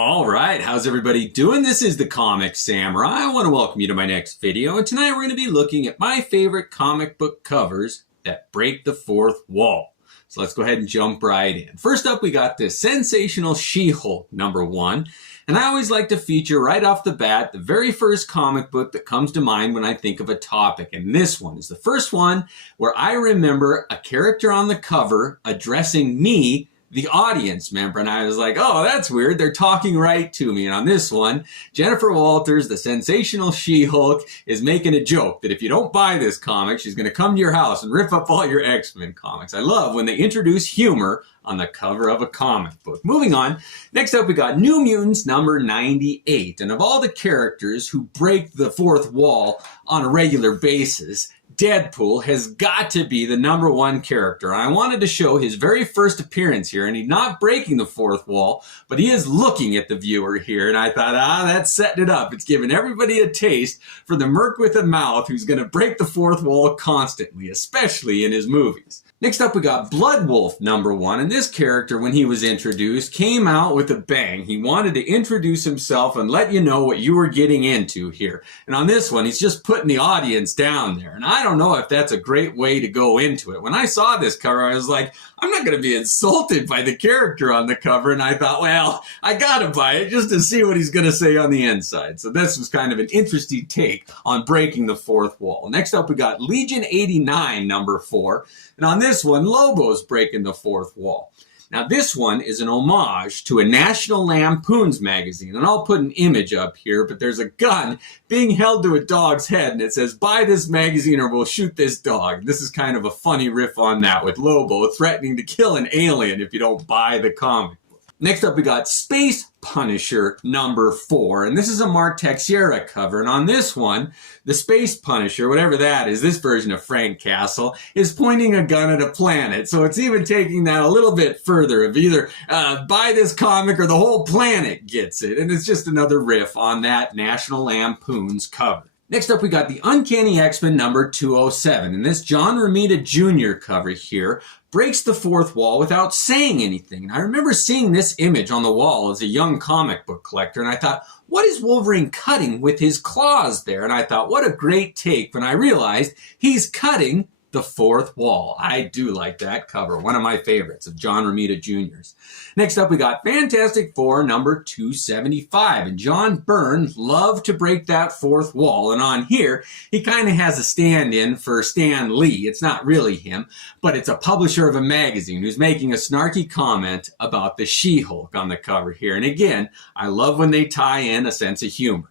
All right, how's everybody doing? This is the Comic Samurai. I want to welcome you to my next video, and tonight we're going to be looking at my favorite comic book covers that break the fourth wall. So let's go ahead and jump right in. First up, we got this sensational She-Hulk #1, and I always like to feature right off the bat the very first comic book that comes to mind when I think of a topic, and this one is the first one where I remember a character on the cover addressing me, the audience member, and I was like, oh, that's weird. They're talking right to me. And on this one, Jennifer Walters, the sensational She-Hulk, is making a joke that if you don't buy this comic, she's going to come to your house and rip up all your X-Men comics. I love when they introduce humor on the cover of a comic book. Moving on, next up we got New Mutants #98. And of all the characters who break the fourth wall on a regular basis, Deadpool has got to be the #1 character. I wanted to show his very first appearance here, and he's not breaking the fourth wall, but he is looking at the viewer here, and I thought, that's setting it up. It's giving everybody a taste for the merc with a mouth who's going to break the fourth wall constantly, especially in his movies. Next up, we got Bloodwolf #1, and this character, when he was introduced, came out with a bang. He wanted to introduce himself and let you know what you were getting into here. And on this one, he's just putting the audience down there. And I don't know if that's a great way to go into it. When I saw this cover, I was like, I'm not going to be insulted by the character on the cover. And I thought, well, I got to buy it just to see what he's going to say on the inside. So this was kind of an interesting take on breaking the fourth wall. Next up, we got Legion 89 #4. And on this one, Lobo's breaking the fourth wall. Now this one is an homage to a National Lampoon's magazine. And I'll put an image up here, but there's a gun being held to a dog's head and it says, buy this magazine or we'll shoot this dog. This is kind of a funny riff on that, with Lobo threatening to kill an alien if you don't buy the comic. Next up, we got Space Punisher #4, and this is a Mark Texeira cover. And on this one, the Space Punisher, whatever that is, this version of Frank Castle, is pointing a gun at a planet. So it's even taking that a little bit further of either buy this comic or the whole planet gets it. And it's just another riff on that National Lampoon's cover. Next up, we got the Uncanny X-Men #207, and this John Romita Jr. cover here breaks the fourth wall without saying anything. And I remember seeing this image on the wall as a young comic book collector, and I thought, what is Wolverine cutting with his claws there? And I thought, what a great take, when I realized he's cutting the fourth wall. I do like that cover, one of my favorites of John Romita Jr.'s. Next up, we got Fantastic Four #275, and John Byrne loved to break that fourth wall, and on here, he kind of has a stand-in for Stan Lee. It's not really him, but it's a publisher of a magazine who's making a snarky comment about the She-Hulk on the cover here, and again, I love when they tie in a sense of humor.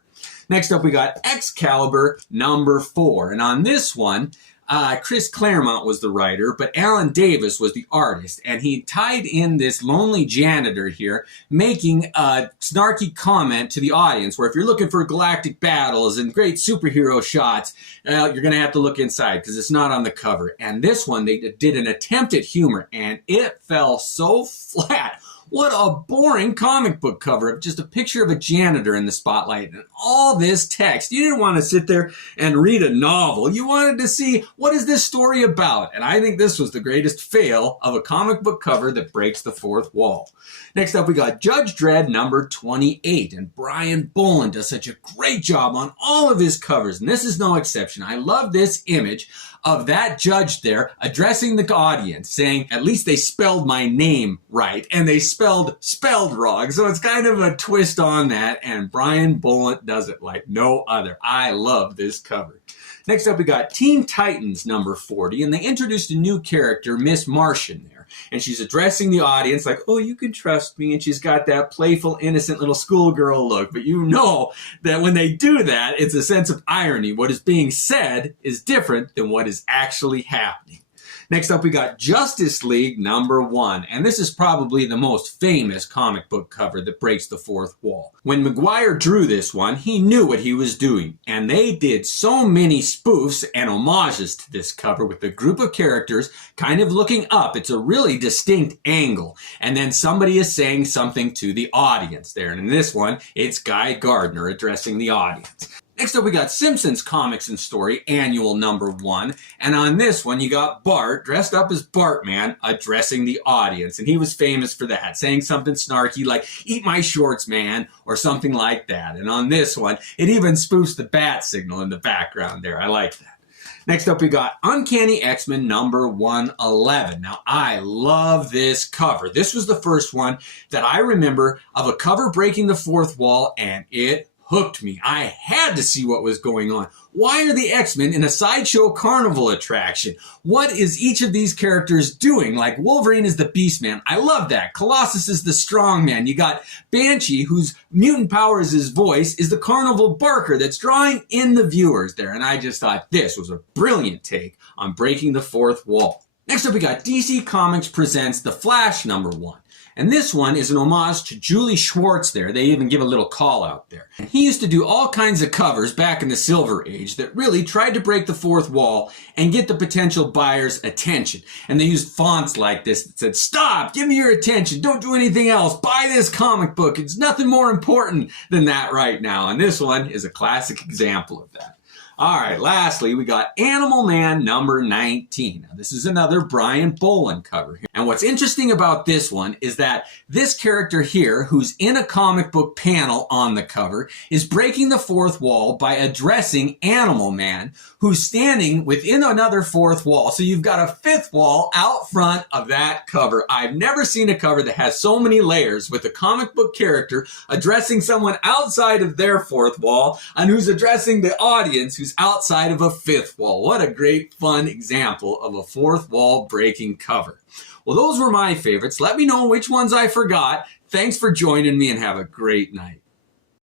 Next up, we got Excalibur #4, and on this one, Chris Claremont was the writer, but Alan Davis was the artist, and he tied in this lonely janitor here, making a snarky comment to the audience, where if you're looking for galactic battles and great superhero shots, you're going to have to look inside, because it's not on the cover. And this one, they did an attempt at humor, and it fell so flat. What a boring comic book cover of just a picture of a janitor in the spotlight and all this text. You didn't want to sit there and read a novel. You wanted to see, what is this story about? And I think this was the greatest fail of a comic book cover that breaks the fourth wall. Next up, we got Judge Dredd #28. And Brian Bolland does such a great job on all of his covers, and this is no exception. I love this image of that judge there addressing the audience, saying, at least they spelled my name right, and they spelled wrong. So it's kind of a twist on that, and Brian Bolland does it like no other. I love this cover. Next up, we got Teen Titans #40, and they introduced a new character, Miss Martian there. And she's addressing the audience like, oh, you can trust me. And she's got that playful, innocent little schoolgirl look. But you know that when they do that, it's a sense of irony. What is being said is different than what is actually happening. Next up, we got Justice League #1, and this is probably the most famous comic book cover that breaks the fourth wall. When Maguire drew this one, he knew what he was doing, and they did so many spoofs and homages to this cover with a group of characters kind of looking up. It's a really distinct angle, and then somebody is saying something to the audience there, and in this one, it's Guy Gardner addressing the audience. Next up, we got Simpsons Comics and Story, Annual #1. And on this one, you got Bart, dressed up as Bartman, addressing the audience. And he was famous for that, saying something snarky like, "Eat my shorts, man," or something like that. And on this one, it even spoofs the bat signal in the background there. I like that. Next up, we got Uncanny X-Men #111. Now, I love this cover. This was the first one that I remember of a cover breaking the fourth wall, and it hooked me. I had to see what was going on. Why are the X-Men in a sideshow carnival attraction? What is each of these characters doing? Like Wolverine is the Beastman. I love that. Colossus is the Strongman. You got Banshee, whose mutant power is his voice, is the carnival barker that's drawing in the viewers there. And I just thought this was a brilliant take on breaking the fourth wall. Next up, we got DC Comics Presents The Flash #1. And this one is an homage to Julie Schwartz there. They even give a little call out there. He used to do all kinds of covers back in the Silver Age that really tried to break the fourth wall and get the potential buyer's attention. And they used fonts like this that said, "Stop, give me your attention, don't do anything else, buy this comic book. It's nothing more important than that right now." And this one is a classic example of that. All right, lastly, we got Animal Man #19. Now, this is another Brian Boland cover here. And what's interesting about this one is that this character here, who's in a comic book panel on the cover, is breaking the fourth wall by addressing Animal Man, who's standing within another fourth wall. So you've got a fifth wall out front of that cover. I've never seen a cover that has so many layers, with a comic book character addressing someone outside of their fourth wall and who's addressing the audience who's outside of a fifth wall. What a great, fun example of a fourth wall breaking cover. Well, those were my favorites. Let me know which ones I forgot. Thanks for joining me and have a great night.